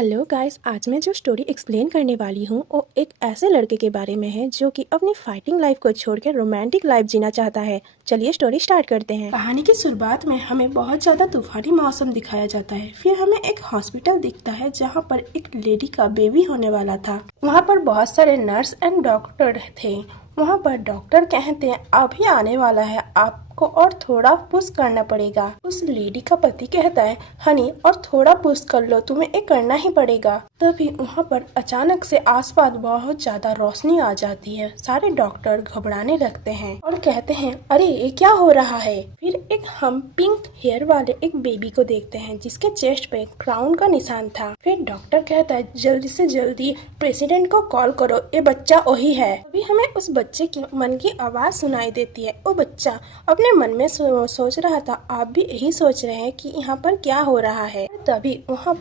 Hello guys, आज मैं जो स्टोरी एक्सप्लेन करने वाली हूँ वो एक ऐसे लड़के के बारे में है जो कि अपनी फाइटिंग लाइफ को छोड़कर रोमांटिक लाइफ जीना चाहता है। चलिए स्टोरी स्टार्ट करते हैं। कहानी की शुरुआत में हमें बहुत ज्यादा तूफानी मौसम दिखाया जाता है। फिर हमें एक हॉस्पिटल दिखता है जहाँ पर एक लेडी का बेबी होने वाला था। वहाँ पर बहुत सारे नर्स एंड डॉक्टर थे। वहाँ पर डॉक्टर कहते हैं अभी आने वाला है, आपको और थोड़ा पुश करना पड़ेगा। उस लेडी का पति कहता है हनी और थोड़ा पुश कर लो, तुम्हें ये करना ही पड़ेगा। तभी वहाँ पर अचानक से आसपास बहुत ज्यादा रोशनी आ जाती है। सारे डॉक्टर घबराने लगते हैं और कहते हैं अरे ये क्या हो रहा है। फिर एक हम पिंक हेयर वाले एक बेबी को देखते हैं जिसके चेस्ट पे क्राउन का निशान था। फिर डॉक्टर कहता है जल्दी से जल्दी प्रेसिडेंट को कॉल करो, ये बच्चा वही है। अभी हमें उस बच्चे की मन की आवाज सुनाई देती है। वो बच्चा अपने मन में सोच रहा था, आप भी यही सोच रहे हैं कि यहाँ पर क्या हो रहा है। तभी वहाँ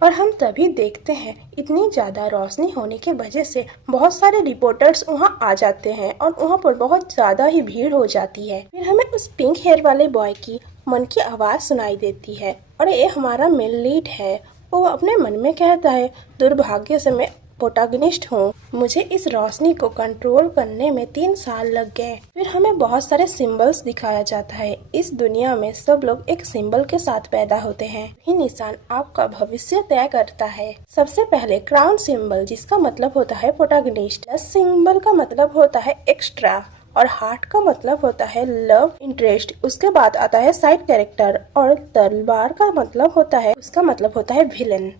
पर हम तभी देखते हैं इतनी ज्यादा रोशनी होने की वजह से बहुत सारे रिपोर्टर्स वहाँ आ जाते हैं और वहाँ पर बहुत ज्यादा ही भीड़ हो जाती है। फिर हमें उस पिंक हेयर वाले बॉय की मन की आवाज सुनाई देती है और ये हमारा मेन लीड है। वो अपने मन में कहता है दुर्भाग्य से मैं प्रोटैगनिस्ट हूँ, मुझे इस रोशनी को कंट्रोल करने में 3 साल लग गए। फिर हमें बहुत सारे सिंबल्स दिखाया जाता है। इस दुनिया में सब लोग एक सिंबल के साथ पैदा होते हैं। ये निशान आपका भविष्य तय करता है। सबसे पहले क्राउन सिंबल जिसका मतलब होता है प्रोटैगनिस्ट, प्लस सिंबल का मतलब होता है एक्स्ट्रा और हार्ट का मतलब होता है लव इंटरेस्ट। उसके बाद आता है साइड कैरेक्टर और तलवार का मतलब होता है, उसका मतलब होता है विलन।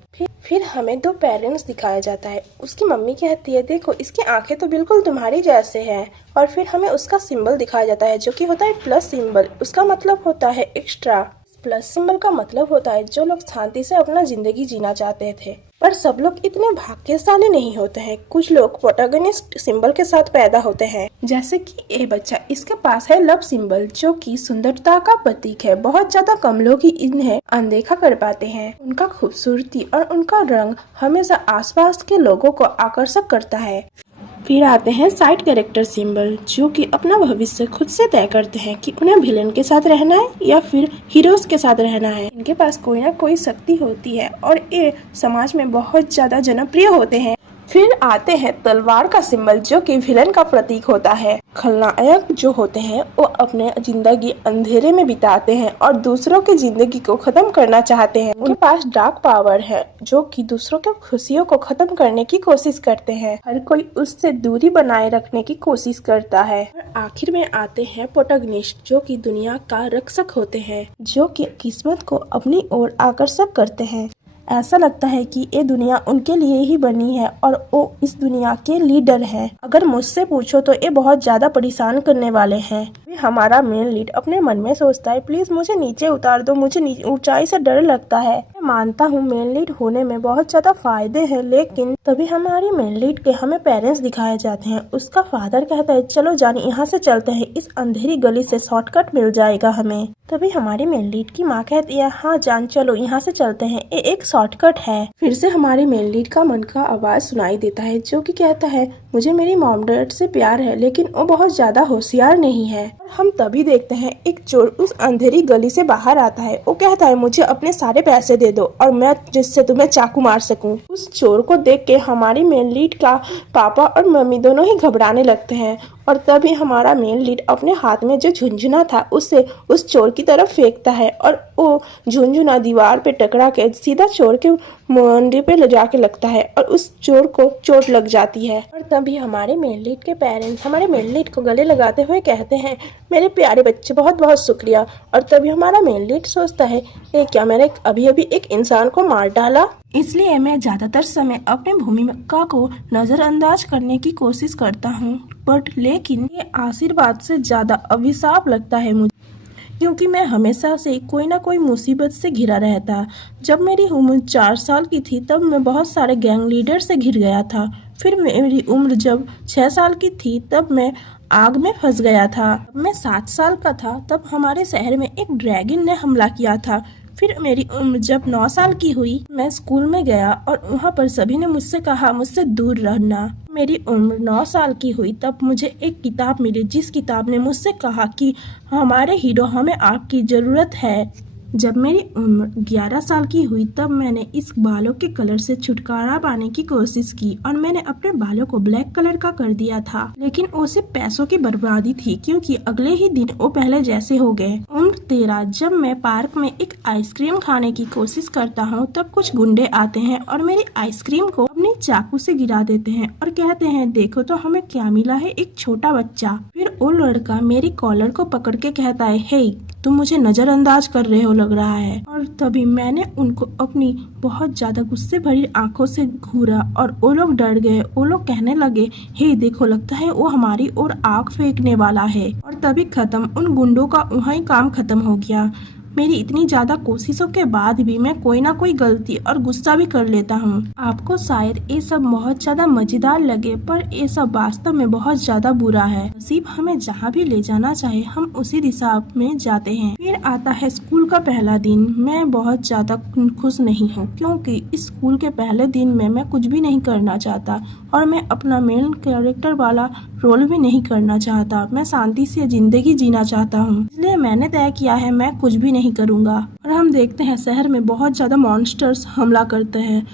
फिर हमें 2 पेरेंट्स दिखाया जाता है। उसकी मम्मी कहती है देखो इसकी आंखें तो बिल्कुल तुम्हारी जैसे हैं। और फिर हमें उसका सिंबल दिखाया जाता है जो कि होता है प्लस सिंबल, उसका मतलब होता है एक्स्ट्रा। प्लस सिंबल का मतलब होता है जो लोग शांति से अपना जिंदगी जीना चाहते थे, पर सब लोग इतने भाग्यशाली नहीं होते हैं। कुछ लोग प्रोटैगनिस्ट सिंबल के साथ पैदा होते हैं, जैसे कि ये बच्चा, इसके पास है लव सिंबल जो कि सुंदरता का प्रतीक है। बहुत ज्यादा कम लोग ही इन्हें अनदेखा कर पाते हैं। उनका खूबसूरती और उनका रंग हमेशा आसपास के लोगों को आकर्षक करता है। फिर आते हैं साइड कैरेक्टर सिंबल जो कि अपना भविष्य खुद से तय करते हैं कि उन्हें विलेन के साथ रहना है या फिर हीरोज के साथ रहना है। इनके पास कोई ना कोई शक्ति होती है और ये समाज में बहुत ज्यादा जनप्रिय होते हैं। फिर आते हैं तलवार का सिंबल जो कि विलेन का प्रतीक होता है। खलनायक जो होते हैं वो अपने जिंदगी अंधेरे में बिताते हैं और दूसरों की जिंदगी को खत्म करना चाहते हैं। उनके पास डार्क पावर है जो कि दूसरों के खुशियों को खत्म करने की कोशिश करते हैं। हर कोई उससे दूरी बनाए रखने की कोशिश करता है। आखिर में आते हैं प्रोटैगनिस्ट जो कि दुनिया का रक्षक होते हैं, जो कि किस्मत को अपनी ओर आकर्षक करते हैं। ऐसा लगता है कि ये दुनिया उनके लिए ही बनी है और वो इस दुनिया के लीडर हैं। अगर मुझसे पूछो तो ये बहुत ज्यादा परेशान करने वाले हैं। हमारा मेन लीड अपने मन में सोचता है प्लीज मुझे नीचे उतार दो, मुझे ऊंचाई से डर लगता है। मैं मानता हूँ मेन लीड होने में बहुत ज्यादा फायदे हैं, लेकिन तभी हमारी मेन लीड के हमें पेरेंट्स दिखाए जाते हैं। उसका फादर कहता है चलो जान यहाँ से चलते हैं, इस अंधेरी गली से शॉर्टकट मिल जाएगा हमें। तभी हमारी मेन लीड की माँ कहती है हाँ जान चलो यहाँ से चलते हैं, ये एक शॉर्टकट है। फिर से हमारे मेन लीड का मन का आवाज सुनाई देता है जो कि कहता है मुझे मेरी मॉम डैड से प्यार है लेकिन वो बहुत ज्यादा होशियार नहीं है। हम तभी देखते हैं एक चोर उस अंधेरी गली से बाहर आता है। वो कहता है मुझे अपने सारे पैसे दे दो और मैं जिससे तुम्हें चाकू मार सकूं। उस चोर को देख के हमारी मेन लीड का पापा और मम्मी दोनों ही घबराने लगते हैं और तभी हमारा मेन लीड अपने हाथ में जो झुंझुना था उससे उस चोर की तरफ फेंकता है और वो झुंझुना दीवार पे टकरा के सीधा चोर के मुंडी पे ले जाके लगता है और उस चोर को चोट लग जाती है। और तभी हमारे मेन लीड के पेरेंट्स हमारे मेन लीड को गले लगाते हुए कहते हैं मेरे प्यारे बच्चे बहुत बहुत शुक्रिया। और तभी हमारा मेन लीड सोचता है ये क्या मैंने अभी अभी एक इंसान को मार डाला, इसलिए मैं ज्यादातर समय अपने भूमिका को नजरअंदाज करने की कोशिश करता हूँ, बट लेकिन ये आशीर्वाद से ज्यादा अभिशाप लगता है मुझे, क्योंकि मैं हमेशा से कोई ना कोई मुसीबत से घिरा रहता। जब मेरी उम्र 4 साल की थी तब मैं बहुत सारे गैंग लीडर से घिर गया था। फिर मेरी उम्र जब 6 साल की थी तब मैं आग में फंस गया था। मैं 7 साल का था तब हमारे शहर में एक ड्रैगन ने हमला किया था। फिर मेरी उम्र जब 9 साल की हुई मैं स्कूल में गया और वहाँ पर सभी ने मुझसे कहा मुझसे दूर रहना। मेरी उम्र 9 साल की हुई तब मुझे एक किताब मिली जिस किताब ने मुझसे कहा कि हमारे हीरो हमें आपकी जरूरत है। जब मेरी उम्र 11 साल की हुई तब मैंने इस बालों के कलर से छुटकारा पाने की कोशिश की और मैंने अपने बालों को ब्लैक कलर का कर दिया था, लेकिन वो सिर्फ पैसों की बर्बादी थी क्योंकि अगले ही दिन वो पहले जैसे हो गए। उम्र 13 जब मैं पार्क में एक आइसक्रीम खाने की कोशिश करता हूँ तब कुछ गुंडे आते हैं और मेरी आइसक्रीम को अपनी चाकू से गिरा देते हैं और कहते हैं देखो तो हमें क्या मिला है, एक छोटा बच्चा। फिर वो लड़का मेरी कॉलर को पकड़ के कहता है, हे तुम मुझे नजरअंदाज कर रहे हो लग रहा है। और तभी मैंने उनको अपनी बहुत ज्यादा गुस्से भरी आंखों से घूरा और वो लोग डर गए। वो लोग कहने लगे, हे देखो लगता है वो हमारी ओर आग फेंकने वाला है। और तभी खत्म, उन गुंडों का वहीं काम खत्म हो गया। मेरी इतनी ज्यादा कोशिशों के बाद भी मैं कोई ना कोई गलती और गुस्सा भी कर लेता हूँ। आपको शायद ये सब बहुत ज्यादा मजेदार लगे पर ये सब वास्तव में बहुत ज्यादा बुरा है। नसीब हमें जहाँ भी ले जाना चाहे हम उसी दिशा में जाते हैं। फिर आता है स्कूल का पहला दिन। मैं बहुत ज्यादा खुश नहीं हूँ क्योंकि इस स्कूल के पहले दिन में मैं कुछ भी नहीं करना चाहता और मैं अपना मेन कैरेक्टर वाला रोल भी नहीं करना चाहता। मैं शांति से जिंदगी जीना चाहता हूँ, इसलिए मैंने तय किया है मैं कुछ भी नहीं करूँगा। और हम देखते हैं शहर में बहुत ज्यादा मॉन्स्टर्स हमला करते हैं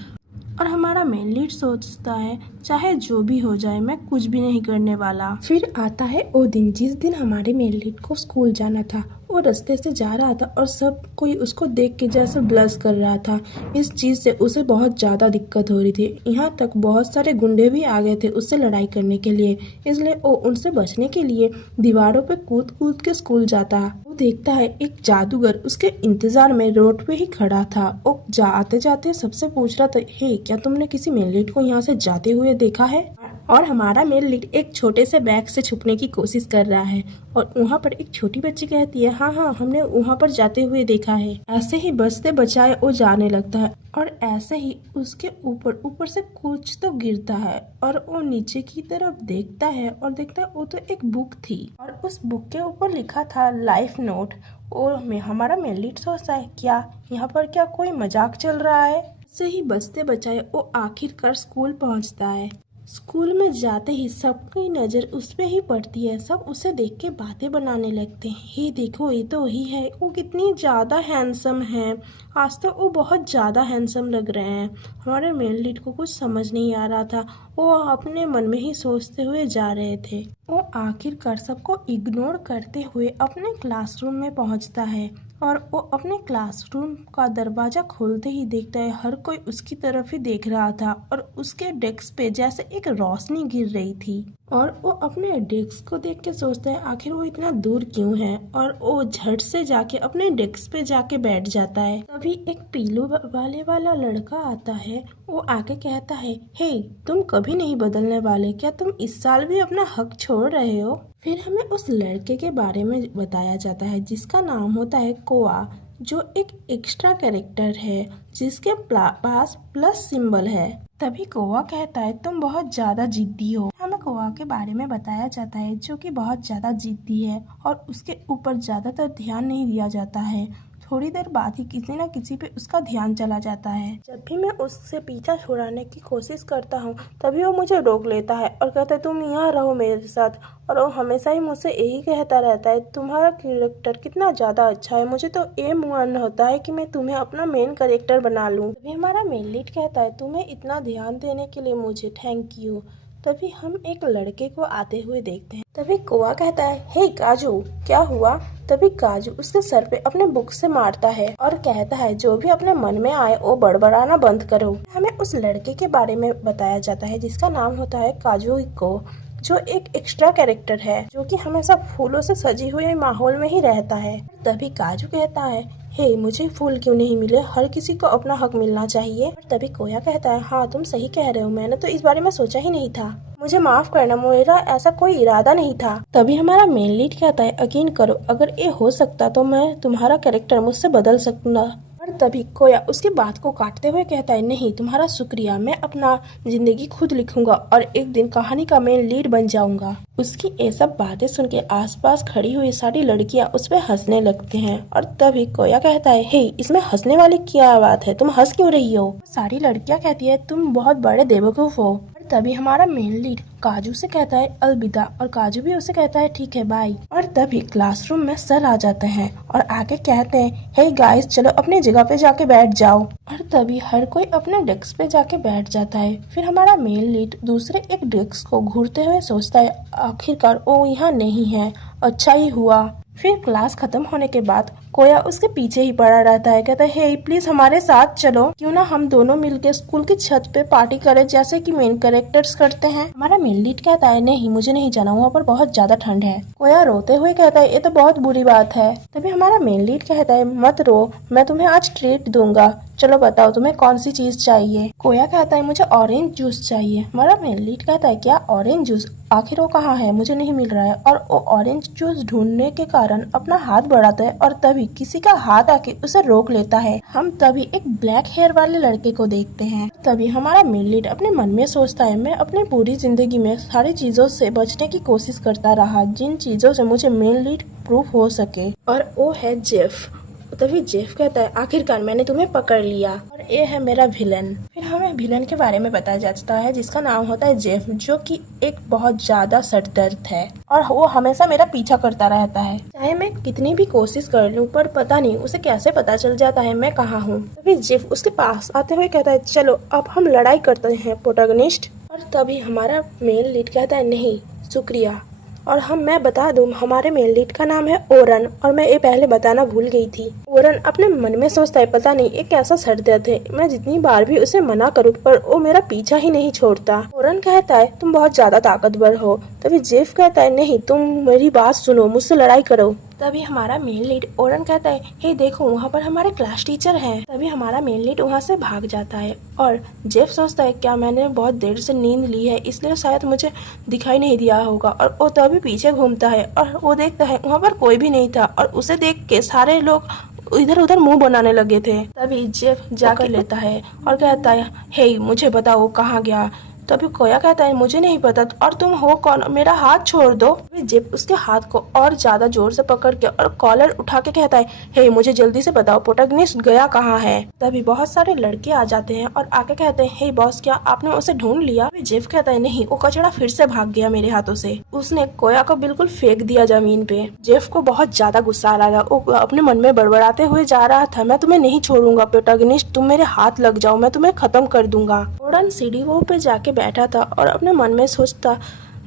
और हमारा मेन लीड सोचता है चाहे जो भी हो जाए मैं कुछ भी नहीं करने वाला। फिर आता है वो दिन जिस दिन हमारे मेन लीड को स्कूल जाना था। वो रास्ते से जा रहा था और सब कोई उसको देख के जैसे ब्लश कर रहा था। इस चीज से उसे बहुत ज्यादा दिक्कत हो रही थी। यहाँ तक बहुत सारे गुंडे भी आ गए थे उससे लड़ाई करने के लिए, इसलिए वो उनसे बचने के लिए दीवारों पे कूद कूद के स्कूल जाता। वो देखता है एक जादूगर उसके इंतजार में रोड पे ही खड़ा था। वो आते जाते सबसे पूछ रहा था, हे क्या तुमने किसी मेन लीड को यहाँ से जाते हुए देखा है? और हमारा मेन लीड एक छोटे से बैग से छुपने की कोशिश कर रहा है और वहाँ पर एक छोटी बच्ची कहती है, हाँ हमने वहाँ पर जाते हुए देखा है। ऐसे ही बचते बचाए वो जाने लगता है और ऐसे ही उसके ऊपर से कुछ तो गिरता है और वो नीचे की तरफ देखता है और देखता है वो तो एक बुक थी और उस बुक के ऊपर लिखा था लाइफ नोट। और हमारा मेन लीड सोचता है क्या यहाँ पर क्या कोई मजाक चल रहा है। ऐसे ही बचते बचाए वो आखिरकार स्कूल पहुँचता है। स्कूल में जाते ही सबकी नज़र उस पे ही पड़ती है। सब उसे देख के बातें बनाने लगते हैं, हे देखो ये तो वही है, वो कितनी ज़्यादा हैंडसम है। आज तो वो बहुत ज़्यादा हैंडसम लग रहे हैं। हमारे मेन लीड को कुछ समझ नहीं आ रहा था, वो अपने मन में ही सोचते हुए जा रहे थे। वो आखिरकार सबको इग्नोर करते हुए अपने क्लासरूम में पहुंचता है और वो अपने क्लासरूम का दरवाजा खोलते ही देखता है हर कोई उसकी तरफ ही देख रहा था और उसके डेस्क पे जैसे एक रोशनी गिर रही थी। और वो अपने डेस्क को देख के सोचता है आखिर वो इतना दूर क्यों है और वो झट से जाके अपने डेस्क पे जाके बैठ जाता है। तभी एक पीलू वाला लड़का आता है। वो आके कहता है, हे तुम कभी नहीं बदलने वाले, क्या तुम इस साल भी अपना हक छोड़ रहे हो? फिर हमें उस लड़के के बारे में बताया जाता है जिसका नाम होता है कोआ, जो एक एक्स्ट्रा कैरेक्टर है जिसके पास प्लस सिंबल है। तभी कोआ कहता है तुम बहुत ज्यादा जिद्दी हो। हमें कोआ के बारे में बताया जाता है जो कि बहुत ज्यादा जिद्दी है और उसके ऊपर ज्यादातर ध्यान नहीं दिया जाता है। थोड़ी देर बाद ही किसी न किसी पे उसका ध्यान चला जाता है। जब भी मैं उससे पीछा छुड़ाने की कोशिश करता हूँ तभी वो मुझे रोक लेता है और कहता है तुम यहाँ रहो मेरे साथ। और वो हमेशा ही मुझसे यही कहता रहता है तुम्हारा कैरेक्टर कितना ज़्यादा अच्छा है, मुझे तो ये मन होता है कि मैं तुम्हें अपना मेन कैरेक्टर बना लूँ। तभी हमारा मेन लीड कहता है तुम्हें इतना ध्यान देने के लिए मुझे थैंक यू। तभी हम एक लड़के को आते हुए देखते हैं। तभी कोआ कहता है, हे काजू क्या हुआ? तभी काजू उसके सर पे अपने बुक से मारता है और कहता है जो भी अपने मन में आए वो बड़बड़ाना बंद करो। हमें उस लड़के के बारे में बताया जाता है जिसका नाम होता है काजू को, जो एक एक्स्ट्रा कैरेक्टर है जो कि हमेशा फूलों से सजी हुए माहौल में ही रहता है। तभी काजू कहता है, हे मुझे फूल क्यों नहीं मिले, हर किसी को अपना हक मिलना चाहिए। और तभी कोया कहता है, हाँ तुम सही कह रहे हो, मैंने तो इस बारे में सोचा ही नहीं था, मुझे माफ करना, मेरा ऐसा कोई इरादा नहीं था। तभी हमारा मेन लीड कहता है यकीन करो अगर ये हो सकता तो मैं तुम्हारा कैरेक्टर मुझसे बदल सकूंगा। और तभी कोया उसकी बात को काटते हुए कहता है, नहीं तुम्हारा शुक्रिया, मैं अपना जिंदगी खुद लिखूंगा और एक दिन कहानी का मेन लीड बन जाऊंगा। उसकी ये सब बातें सुन के आसपास खड़ी हुई सारी लड़कियां उस पर हंसने लगते हैं। और तभी कोया कहता है, हे इसमें हंसने वाली क्या बात है, तुम हंस क्यों रही हो? सारी लड़कियां कहती है तुम बहुत बड़े बेवकूफ हो। तभी हमारा मेन लीड काजू से कहता है अलविदा और काजू भी उसे कहता है ठीक है बाय। और तभी क्लासरूम में सर आ जाते हैं और आके कहते हैं हे गाइस चलो अपनी जगह पे जाके बैठ जाओ। और तभी हर कोई अपने डेस्क पे जाके बैठ जाता है। फिर हमारा मेन लीड दूसरे एक डेस्क को घूरते हुए सोचता है आखिरकार वो यहाँ नहीं है, अच्छा ही हुआ। फिर क्लास खत्म होने के बाद कोया उसके पीछे ही पड़ा रहता है, कहता है हे प्लीज हमारे साथ चलो, क्यों ना हम दोनों मिलके स्कूल की छत पे पार्टी करें जैसे कि मेन कैरेक्टर्स करते हैं। हमारा मेन लीड कहता है नहीं मुझे नहीं जाना, वहाँ पर बहुत ज्यादा ठंड है। कोया रोते हुए कहता है ये तो बहुत बुरी बात है। तभी हमारा मेन लीड कहता है मत रो, मैं तुम्हें आज ट्रीट दूंगा, चलो बताओ तुम्हें कौन सी चीज चाहिए। कोया कहता है मुझे ऑरेंज जूस चाहिए। हमारा मेन लीड कहता है क्या ऑरेंज जूस, आखिर वो कहाँ है, मुझे नहीं मिल रहा है। और वो ऑरेंज जूस ढूंढने के कारण अपना हाथ बढ़ाता है और तभी किसी का हाथ आके उसे रोक लेता है। हम तभी एक ब्लैक हेयर वाले लड़के को देखते हैं। तभी हमारा मेन लीड अपने मन में सोचता है मैं अपनी पूरी जिंदगी में सारी चीजों से बचने की कोशिश करता रहा जिन चीजों से मुझे मेन लीड प्रूफ हो सके, और वो है जेफ। तभी जेफ कहता है आखिरकार मैंने तुम्हें पकड़ लिया और ये है मेरा विलन। फिर हमें विलन के बारे में बताया जाता है जिसका नाम होता है जेफ, जो कि एक बहुत ज्यादा सरदर्द है और वो हमेशा मेरा पीछा करता रहता है, चाहे मैं कितनी भी कोशिश कर लूं, पर पता नहीं उसे कैसे पता चल जाता है मैं कहाँ हूँ। तभी जेफ उसके पास आते हुए कहता है चलो अब हम लड़ाई करते हैं प्रोटैगनिस्ट। और तभी हमारा मेन लीड कहता है नहीं शुक्रिया। और मैं बता दूं हमारे मेन लीड का नाम है ओरन, और मैं ये पहले बताना भूल गई थी। ओरन अपने मन में सोचता है पता नहीं ये कैसा सरदर्द है, मैं जितनी बार भी उसे मना करूं पर वो मेरा पीछा ही नहीं छोड़ता। ओरन कहता है तुम बहुत ज्यादा ताकतवर हो। तभी जेफ कहता है नहीं तुम मेरी बात सुनो, मुझसे लड़ाई करो। तभी हमारा मेन लीड ओरन कहता है हे देखो वहाँ पर हमारे क्लास टीचर हैं। तभी हमारा मेन लीड वहाँ से भाग जाता है और जेफ सोचता है क्या मैंने बहुत देर से नींद ली है इसलिए शायद मुझे दिखाई नहीं दिया होगा। और वो तभी पीछे घूमता है और वो देखता है वहाँ पर कोई भी नहीं था और उसे देख के सारे लोग इधर उधर मुंह बनाने लगे थे। तभी जेफ जाकर लेता है और कहता है हे मुझे बताओ कहाँ गया। तभी कोया कहता है मुझे नहीं पता और तुम हो कौन, मेरा हाथ छोड़ दो। जेब उसके हाथ को और ज्यादा जोर से पकड़ के और कॉलर उठा के कहता है हे मुझे जल्दी से बताओ प्रोटैगनिस्ट गया कहाँ है। तभी बहुत सारे लड़के आ जाते हैं और आके कहते हैं हे बॉस क्या आपने उसे ढूंढ लिया। जेब कहता है नहीं वो कचड़ा फिर से भाग गया मेरे हाथों से, उसने कोया को बिल्कुल फेंक दिया जमीन पे। जेफ को बहुत ज्यादा गुस्सा आ रहा था, वो अपने मन में बड़बड़ाते हुए जा रहा था मैं तुम्हें नहीं छोड़ूंगा प्रोटैगनिस्ट, तुम मेरे हाथ लग जाओ मैं तुम्हें खत्म कर दूंगा। ओरन सीढ़ी वो पे जाके बैठा था और अपने मन में सोचता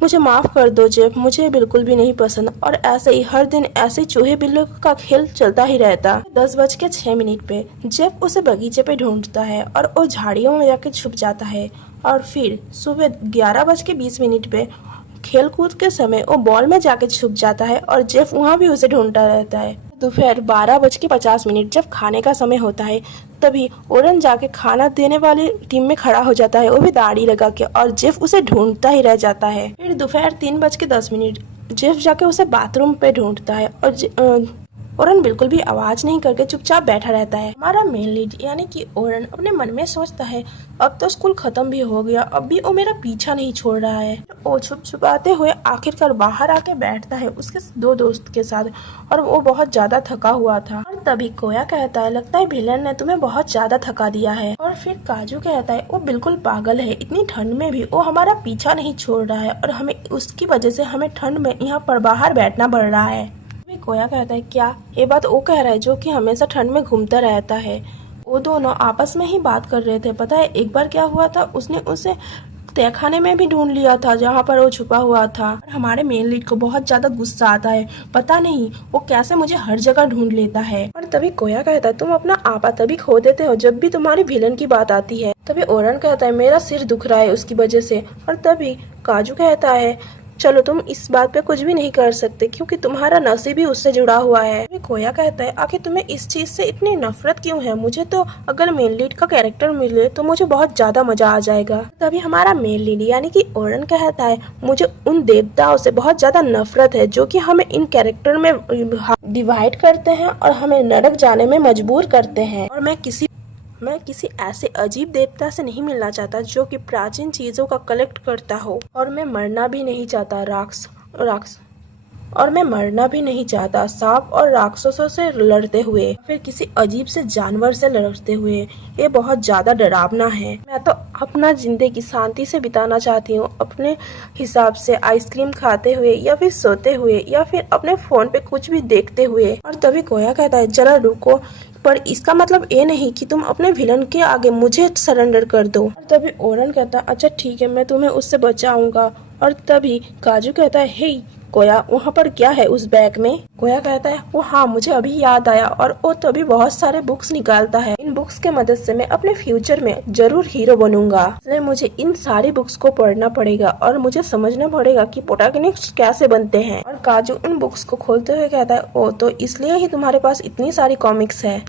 मुझे माफ कर दो जेफ, मुझे बिल्कुल भी नहीं पसंद। और ऐसे ही हर दिन ऐसे चूहे बिल्लों का खेल चलता ही रहता। 10:06 पे जेफ उसे बगीचे पे ढूंढता है और वो झाड़ियों में जाके छुप जाता है। और फिर सुबह 11:20 पे खेल कूद के समय वो बॉल में जाके छुप जाता है और जेफ वहाँ भी उसे ढूंढता रहता है। दोपहर 12:50 जब खाने का समय होता है तभी ओरन जाके खाना देने वाली टीम में खड़ा हो जाता है, वो भी दाढ़ी लगा के, और जेफ उसे ढूंढता ही रह जाता है। फिर दोपहर 3:10 जेफ जाके उसे बाथरूम पे ढूंढता है और ओरन बिल्कुल भी आवाज नहीं करके चुपचाप बैठा रहता है। हमारा मेन लीड यानी कि ओरन अपने मन में सोचता है अब तो स्कूल खत्म भी हो गया, अब भी वो मेरा पीछा नहीं छोड़ रहा है। वो छुपाते हुए आखिरकार बाहर आके बैठता है उसके दो दोस्त के साथ और वो बहुत ज्यादा थका हुआ था। और तभी कोया कहता है लगता है विलन ने तुम्हें बहुत ज्यादा थका दिया है। और फिर काजू कहता है वो बिल्कुल पागल है, इतनी ठंड में भी वो हमारा पीछा नहीं छोड़ रहा है और हमें उसकी वजह से हमें ठंड में यहाँ पर बाहर बैठना पड़ रहा है। कोया कहता है क्या ये बात वो कह रहा है जो कि हमेशा ठंड में घूमता रहता है। वो दोनों आपस में ही बात कर रहे थे। पता है एक बार क्या हुआ था, उसने उसे तहखाने में भी ढूंढ लिया था जहाँ पर वो छुपा हुआ था। और हमारे मेन लीड को बहुत ज्यादा गुस्सा आता है, पता नहीं वो कैसे मुझे हर जगह ढूंढ लेता है। और तभी कोया कहता है तुम अपना आपा तभी खो देते हो जब भी तुम्हारी विलन की बात आती है। तभी ओरन कहता है मेरा सिर दुख रहा है उसकी वजह से। और तभी काजू कहता है चलो तुम इस बात पे कुछ भी नहीं कर सकते क्योंकि तुम्हारा नसीब ही उससे जुड़ा हुआ है। कोया कहता है आखिर तुम्हें इस चीज से इतनी नफरत क्यों है, मुझे तो अगर मेन लीड का कैरेक्टर मिले तो मुझे बहुत ज्यादा मजा आ जाएगा। तभी हमारा मेन लीड यानी कि ओरन कहता है मुझे उन देवताओं से बहुत ज्यादा नफरत है जो कि हमें इन कैरेक्टर में डिवाइड करते हैं और हमें नरक जाने में मजबूर करते हैं। और मैं किसी ऐसे अजीब देवता से नहीं मिलना चाहता जो कि प्राचीन चीजों का कलेक्ट करता हो, और मैं मरना भी नहीं चाहता राक्स। और मैं मरना भी नहीं चाहता सांप और राक्षसों से लड़ते हुए, फिर किसी अजीब से जानवर से लड़ते हुए। ये बहुत ज्यादा डरावना है। मैं तो अपना जिंदगी शांति से बिताना चाहती हूँ, अपने हिसाब से आइसक्रीम खाते हुए या फिर सोते हुए या फिर अपने फोन पे कुछ भी देखते हुए। और तभी कोया कहता है जरा रुको, पर इसका मतलब ये नहीं कि तुम अपने विलन के आगे मुझे सरेंडर कर दो। और तभी ओरन कहता है अच्छा ठीक है, मैं तुम्हें उससे बचाऊंगा। और तभी काजू कहता है हे कोया, वहाँ पर क्या है उस बैग में? कोया कहता है वो हाँ, मुझे अभी याद आया। और वो तभी बहुत सारे बुक्स निकालता है। इन बुक्स के मदद से मैं अपने फ्यूचर में जरूर हीरो बनूंगा, इसलिए मुझे इन सारी बुक्स को पढ़ना पड़ेगा और मुझे समझना पड़ेगा कि प्रोटैगनिस्ट कैसे बनते हैं। और काजू इन बुक्स को खोलते हुए कहता है ओ, तो इसलिए ही तुम्हारे पास इतनी सारी कॉमिक्स है।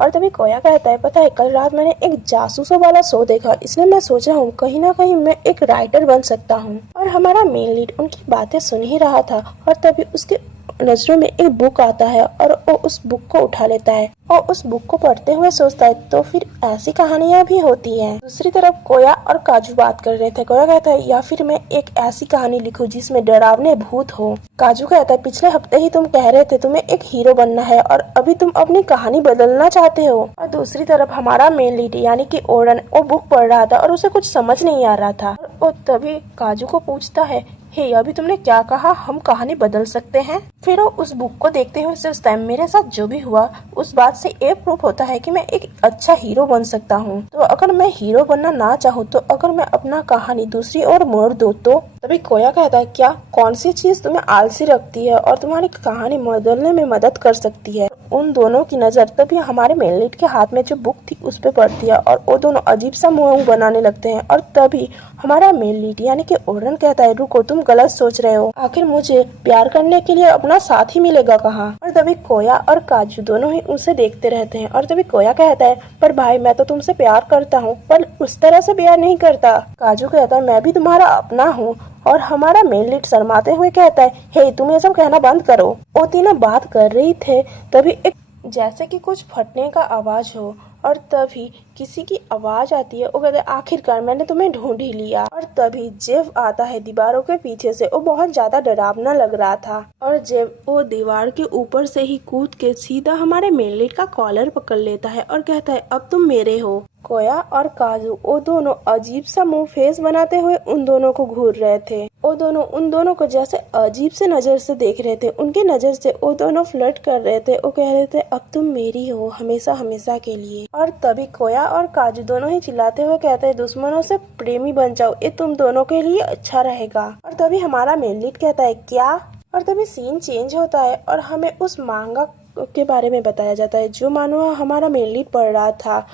और तभी कोया कहता है पता है कल रात मैंने एक जासूसों वाला शो देखा, इसलिए मैं सोच रहा हूँ कहीं ना कहीं मैं एक राइटर बन सकता हूँ। और हमारा मेन लीड उनकी बातें सुन ही रहा था और तभी उसके नजरों में एक बुक आता है और वो उस बुक को उठा लेता है और उस बुक को पढ़ते हुए सोचता है तो फिर ऐसी कहानियां भी होती हैं। दूसरी तरफ कोया और काजू बात कर रहे थे। कोया कहता है या फिर मैं एक ऐसी कहानी लिखूं जिसमें डरावने भूत हो। काजू कहता है पिछले हफ्ते ही तुम कह रहे थे तुम्हें एक हीरो बनना है और अभी तुम अपनी कहानी बदलना चाहते हो। और दूसरी तरफ हमारा मेन लीड यानी कि ओरन वो बुक पढ़ रहा था और उसे कुछ समझ नहीं आ रहा था। और तभी काजू को पूछता है हे अभी तुमने क्या कहा, हम कहानी बदल सकते हैं? फिर वो उस बुक को देखते हुए सोचता है मेरे साथ जो भी हुआ उस बात से ये प्रूफ होता है कि मैं एक अच्छा हीरो बन सकता हूँ। तो अगर मैं हीरो बनना ना चाहूँ तो अगर मैं अपना कहानी दूसरी ओर मोड़ दूँ तो? तभी कोया कहता है क्या कौन सी चीज तुम्हें आलसी रखती है और तुम्हारी कहानी बदलने में मदद कर सकती है? उन दोनों की नजर तभी हमारे मेन लीड के हाथ में जो बुक थी उस पे पड़ती है और वो दोनों अजीब सा मुंह बनाने लगते हैं। और तभी हमारा मेन लीड यानी कि ओरन कहता है रुको, तुम गलत सोच रहे हो, आखिर मुझे प्यार करने के लिए अपना साथ ही मिलेगा कहाँ? और तभी कोया और काजू दोनों ही उसे देखते रहते हैं। और तभी कोया कहता है पर भाई मैं तो तुमसे प्यार करता हूँ, पर उस तरह से प्यार नहीं करता। काजू कहता है मैं भी तुम्हारा अपना हूँ। और हमारा मेन लीड शर्माते हुए कहता है हे तुम ये सब कहना बंद करो। वो तीनों बात कर रही थे तभी एक जैसे कि कुछ फटने का आवाज हो और तभी किसी की आवाज आती है। वो कहते आखिरकार मैंने तुम्हें ढूंढ ही लिया। और तभी जेव आता है दीवारों के पीछे से। वो बहुत ज्यादा डरावना लग रहा था और जेव वो दीवार के ऊपर से ही कूद के सीधा हमारे मेन लीड का कॉलर पकड़ लेता है और कहता है अब तुम मेरे हो। कोया और काजू वो दोनों अजीब सा मुंह फेस बनाते हुए उन दोनों को घूर रहे थे। वो दोनों उन दोनों को जैसे अजीब से नजर से देख रहे थे। उनके नजर से वो दोनों फ्लर्ट कर रहे थे। वो कह रहे थे अब तुम मेरी हो हमेशा हमेशा के लिए। और तभी कोया और काजू दोनों ही चिल्लाते हुए कहते हैं दुश्मनों से प्रेमी बन जाओ, ये तुम दोनों के लिए अच्छा रहेगा। और तभी हमारा मेन लीड कहता है क्या? और तभी सीन चेंज होता है और हमें उस मांगा के बारे में बताया जाता है जो मानो हमारा मेन लीड पढ़ रहा था।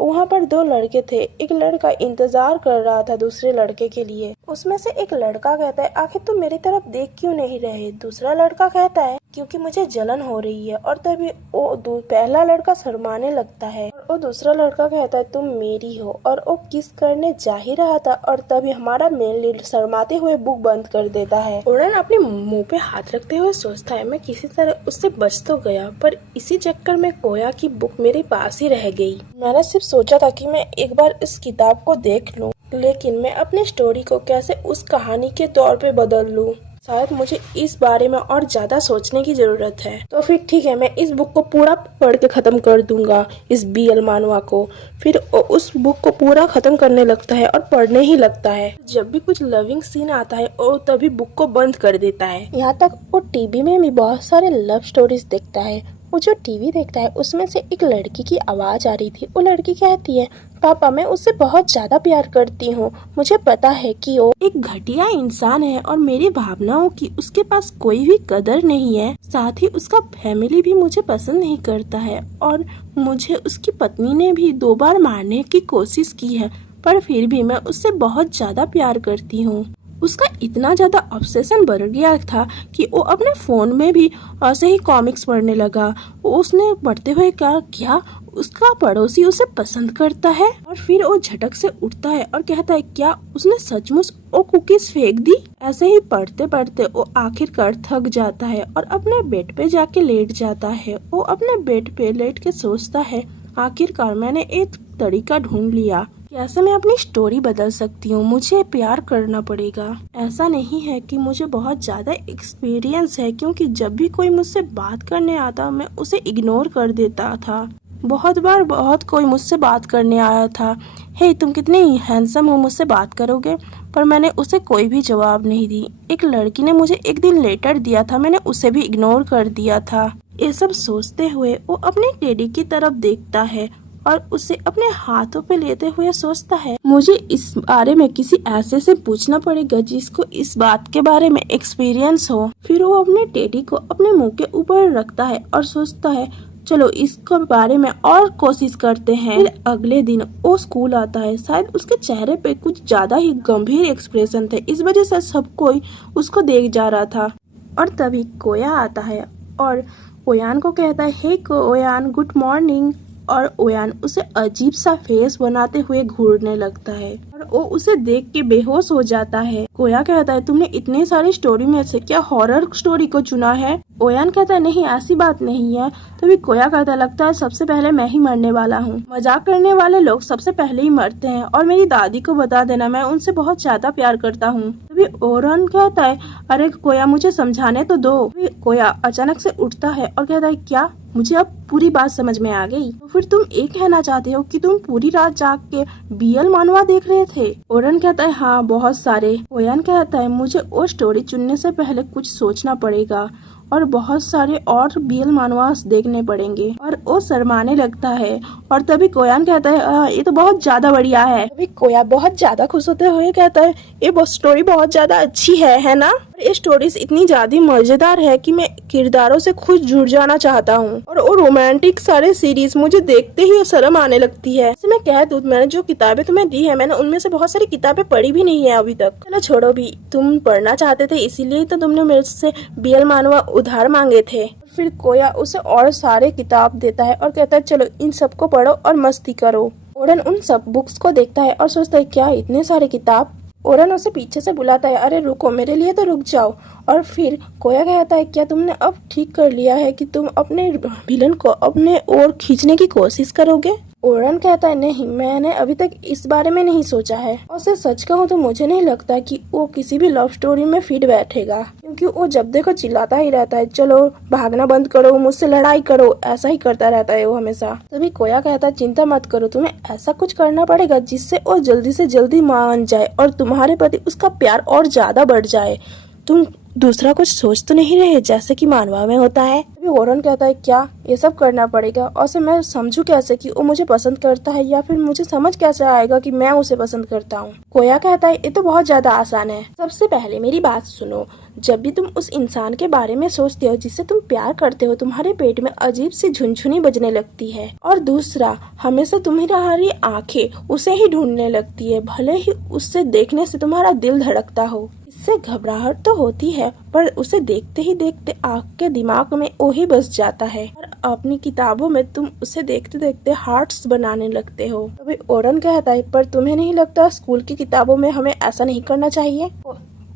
वहाँ पर दो लड़के थे। एक लड़का इंतजार कर रहा था दूसरे लड़के के लिए। उसमें से एक लड़का कहता है आखिर तुम मेरी तरफ देख क्यों नहीं रहे? दूसरा लड़का कहता है क्योंकि मुझे जलन हो रही है। और तभी वो पहला लड़का शर्माने लगता है और वो दूसरा लड़का कहता है तुम मेरी हो। और वो किस करने जा ही रहा था और तभी हमारा मेन लीड शर्माते हुए बुक बंद कर देता है। ओरन अपने मुंह पे हाथ रखते हुए सोचता है मैं किसी तरह उससे बच तो गया, पर इसी चक्कर में कोया की बुक मेरे पास ही रह गई। मैंने सिर्फ सोचा था कि मैं एक बार इस किताब को देख लूं, लेकिन मैं अपनी स्टोरी को कैसे उस कहानी के तौर पे बदल लूं? शायद मुझे इस बारे में और ज्यादा सोचने की जरूरत है। तो फिर ठीक है, मैं इस बुक को पूरा पढ़ के खत्म कर दूंगा, इस BL मानवा को। फिर उस बुक को पूरा खत्म करने लगता है और पढ़ने ही लगता है। जब भी कुछ लविंग सीन आता है और तभी बुक को बंद कर देता है। यहाँ तक वो टीवी में भी बहुत सारे लव स्टोरीज देखता है। वो जो टीवी देखता है उसमें से एक लड़की की आवाज आ रही थी। वो लड़की कहती है पापा मैं उससे बहुत ज्यादा प्यार करती हूँ। मुझे पता है कि वो एक घटिया इंसान है और मेरी भावनाओं की उसके पास कोई भी कदर नहीं है। साथ ही उसका फैमिली भी मुझे पसंद नहीं करता है और मुझे उसकी पत्नी ने भी 2 बार मारने की कोशिश की है, पर फिर भी मैं उससे बहुत ज्यादा प्यार करती हूँ। उसका इतना ज्यादा ऑब्सेशन बढ़ गया था कि वो अपने फोन में भी ऐसे ही कॉमिक्स पढ़ने लगा। उसने पढ़ते हुए कहा क्या उसका पड़ोसी उसे पसंद करता है? और फिर वो झटक से उठता है और कहता है क्या उसने सचमुच वो कुकीज फेंक दी? ऐसे ही पढ़ते पढ़ते वो आखिरकार थक जाता है और अपने बेड पे जाके लेट जाता है। वो अपने बेड पे लेट के सोचता है आखिरकार मैंने एक तरीका ढूंढ लिया कैसे मैं अपनी स्टोरी बदल सकती हूँ, मुझे प्यार करना पड़ेगा। ऐसा नहीं है कि मुझे बहुत ज़्यादा एक्सपीरियंस है, क्योंकि जब भी कोई मुझसे बात करने आता मैं उसे इग्नोर कर देता था। बहुत बार बहुत कोई मुझसे बात करने आया था, हे तुम कितने हैंडसम हो, मुझसे बात करोगे, पर मैंने उसे कोई भी जवाब नहीं दी। एक लड़की ने मुझे एक दिन लेटर दिया था, मैंने उसे भी इग्नोर कर दिया था। ये सब सोचते हुए वो अपने टेडी की तरफ देखता है और उसे अपने हाथों पे लेते हुए सोचता है, मुझे इस बारे में किसी ऐसे से पूछना पड़ेगा जिसको इस बात के बारे में एक्सपीरियंस हो। फिर वो अपने टेडी को अपने मुंह के ऊपर रखता है और सोचता है, चलो इसके बारे में और कोशिश करते हैं। फिर अगले दिन वो स्कूल आता है। शायद उसके चेहरे पे कुछ ज्यादा ही गंभीर एक्सप्रेशन थे, इस वजह से सब कोई उसको देख जा रहा था। और तभी कोया आता है और ओयान को कहता है, हे ओयान गुड मॉर्निंग। और ओयान उसे अजीब सा फेस बनाते हुए घूरने लगता है और वो उसे देख के बेहोश हो जाता है। कोया कहता है, तुमने इतने सारे स्टोरी में से क्या हॉरर स्टोरी को चुना है? ओयान कहता है, नहीं ऐसी बात नहीं है। तभी कोया कहता है, लगता है सबसे पहले मैं ही मरने वाला हूँ। मजाक करने वाले लोग सबसे पहले ही मरते हैं और मेरी दादी को बता देना, मैं उनसे बहुत ज्यादा प्यार करता हूँ। तभी ओरन कहता है, अरे कोया मुझे समझाने तो दो। कोया अचानक से उठता है और कहता है, क्या मुझे अब पूरी बात समझ में आ गई? तो फिर तुम ये कहना चाहते हो कि तुम पूरी रात जाग के बीएल मानवा देख रहे थे? ओरन कहता है, हाँ बहुत सारे। ओयान कहता है, मुझे वो स्टोरी चुनने से पहले कुछ सोचना पड़ेगा और बहुत सारे और बीएल मानवास देखने पड़ेंगे। और वो शर्माने लगता है और तभी कोयान कहता है, ये तो बहुत ज्यादा बढ़िया है। तभी कोया बहुत ज्यादा खुश होते हुए कहता है, ये स्टोरी बहुत ज्यादा अच्छी है ना? ये स्टोरीज इतनी ज्यादा मजेदार है कि मैं किरदारों से खुद जुड़ जाना चाहता हूँ। और वो रोमांटिक सारे सीरीज मुझे देखते ही शर्म आने लगती है। मैं कह दूं, मैंने जो किताबें तुम्हें दी है, मैंने उनमें से बहुत सारी किताबें पढ़ी भी नहीं है अभी तक। चलो छोड़ो भी, तुम पढ़ना चाहते थे इसीलिए तो तुमने मेरे से बीएल मानवा उधार मांगे थे। फिर कोया उसे और सारे किताब देता है और कहता है, चलो इन सबको पढ़ो और मस्ती करो। ओरन उन सब बुक्स को देखता है और सोचता है, क्या इतने सारे किताब? ओरन उसे पीछे से बुलाता है, अरे रुको, मेरे लिए तो रुक जाओ। और फिर कोया कहता है, क्या तुमने अब ठीक कर लिया है कि तुम अपने विलन को अपने ओर खींचने की कोशिश करोगे? ओरन कहता है, नहीं, मैंने अभी तक इस बारे में नहीं सोचा है। और से सच कहूँ तो मुझे नहीं लगता कि वो किसी भी लव स्टोरी में फिट बैठेगा, क्योंकि वो जब देखो चिल्लाता ही रहता है, चलो भागना बंद करो, मुझसे लड़ाई करो, ऐसा ही करता रहता है वो हमेशा। तभी कोया कहता है, चिंता मत करो, तुम्हें ऐसा कुछ करना पड़ेगा जिससे वो जल्दी से जल्दी मान जाए और तुम्हारे प्रति उसका प्यार और ज्यादा बढ़ जाए। तुम दूसरा कुछ सोच तो नहीं रहे जैसे कि मानवा में होता है? अभी ओरन कहता है, क्या ये सब करना पड़ेगा? और से मैं समझू कैसे कि वो मुझे पसंद करता है, या फिर मुझे समझ कैसे आएगा कि मैं उसे पसंद करता हूँ? कोया कहता है, ये तो बहुत ज्यादा आसान है। सबसे पहले मेरी बात सुनो, जब भी तुम उस इंसान के बारे में सोचते हो जिससे तुम प्यार करते हो, तुम्हारे पेट में अजीब सी झुनझुनी बजने लगती है। और दूसरा, हमेशा तुम्हारी आंखें उसे ही ढूंढने लगती है, भले ही उससे देखने से तुम्हारा दिल धड़कता हो। इससे घबराहट तो होती है, पर उसे देखते ही देखते आपके दिमाग में वही बस जाता है और अपनी किताबों में तुम उसे देखते देखते हार्ट्स बनाने लगते हो। तभी ओरन कहता है, पर तुम्हें नहीं लगता स्कूल की किताबों में हमें ऐसा नहीं करना चाहिए?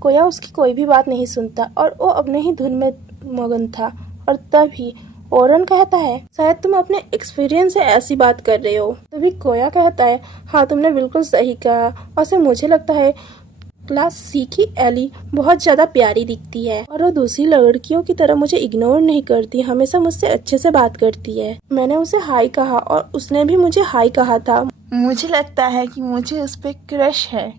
कोया उसकी कोई भी बात नहीं सुनता और वो अपने ही धुन में मगन था। और तभी ओरन कहता है, शायद तुम अपने एक्सपीरियंस से ऐसी बात कर रहे हो। तभी कोया कहता है, हाँ तुमने बिल्कुल सही कहा। और मुझे लगता है क्लास सी की एली बहुत ज्यादा प्यारी दिखती है और वो दूसरी लड़कियों की तरह मुझे इग्नोर नहीं करती, हमेशा मुझसे अच्छे से बात करती है। मैंने उसे हाई कहा और उसने भी मुझे हाई कहा था। मुझे लगता है कि मुझे उस पे क्रश है।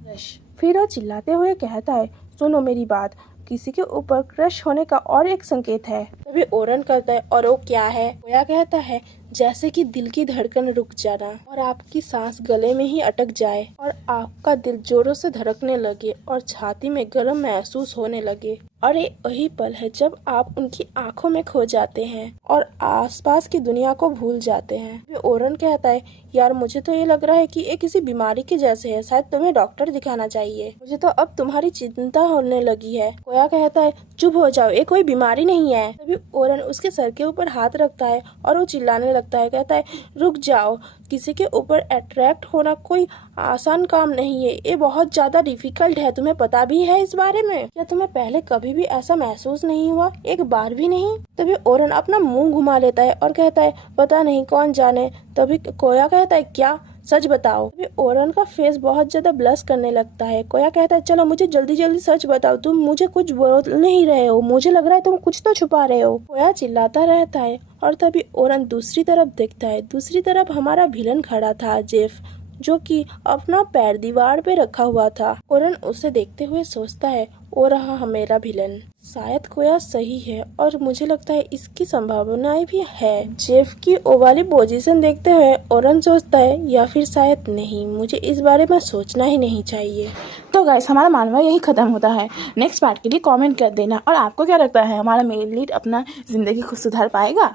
फिर वो चिल्लाते हुए कहता है, सुनो मेरी बात, किसी के ऊपर क्रश होने का और एक संकेत है। तभी ओरन करता है, और वो क्या है? कोया कहता है, जैसे कि दिल की धड़कन रुक जाना और आपकी सांस गले में ही अटक जाए और आपका दिल जोरों से धड़कने लगे और छाती में गर्म महसूस होने लगे। और ये वही पल है जब आप उनकी आंखों में खो जाते हैं और आसपास की दुनिया को भूल जाते हैं। फिर ओरन कहता है, यार मुझे तो ये लग रहा है कि ये किसी बीमारी के जैसे है, शायद तुम्हें डॉक्टर दिखाना चाहिए। मुझे तो अब तुम्हारी चिंता होने लगी है। कोया कहता है, चुप हो जाओ, ये कोई बीमारी नहीं है। तभी ओरन उसके सर के ऊपर हाथ रखता है और वो चिल्लाने लगता है, कहता है, रुक जाओ, किसी के ऊपर अट्रैक्ट होना कोई आसान काम नहीं है, ये बहुत ज्यादा डिफिकल्ट है। तुम्हें पता भी है इस बारे में? क्या तुम्हें पहले कभी भी ऐसा महसूस नहीं हुआ? एक बार भी नहीं? तभी ओरन अपना मुंह घुमा लेता है और कहता है, पता नहीं, कौन जाने। तभी कोया कहता है, क्या सच बताओ। अभी ओरन का फेस बहुत ज्यादा ब्लश करने लगता है। कोया कहता है चलो मुझे जल्दी जल्दी सच बताओ, तुम मुझे कुछ बोल नहीं रहे हो, मुझे लग रहा है तुम कुछ तो छुपा रहे हो। कोया चिल्लाता रहता है और तभी ओरन दूसरी तरफ देखता है। दूसरी तरफ हमारा विलन खड़ा था, जेफ, जो कि अपना पैर दीवार पे रखा हुआ था। ओरन उसे देखते हुए सोचता है ओ रहा मेरा विलन। शायद कोया सही है और मुझे लगता है इसकी संभावनाएं भी है। जेफ की ओ वाली पोजीशन देखते हुए ओरन सोचता है या फिर शायद नहीं, मुझे इस बारे में सोचना ही नहीं चाहिए। तो गाइस हमारा मानवा यही खत्म होता है। नेक्स्ट पार्ट के लिए कमेंट कर देना। और आपको क्या लगता है हमारा मेल लीड अपना जिंदगी को सुधार पाएगा?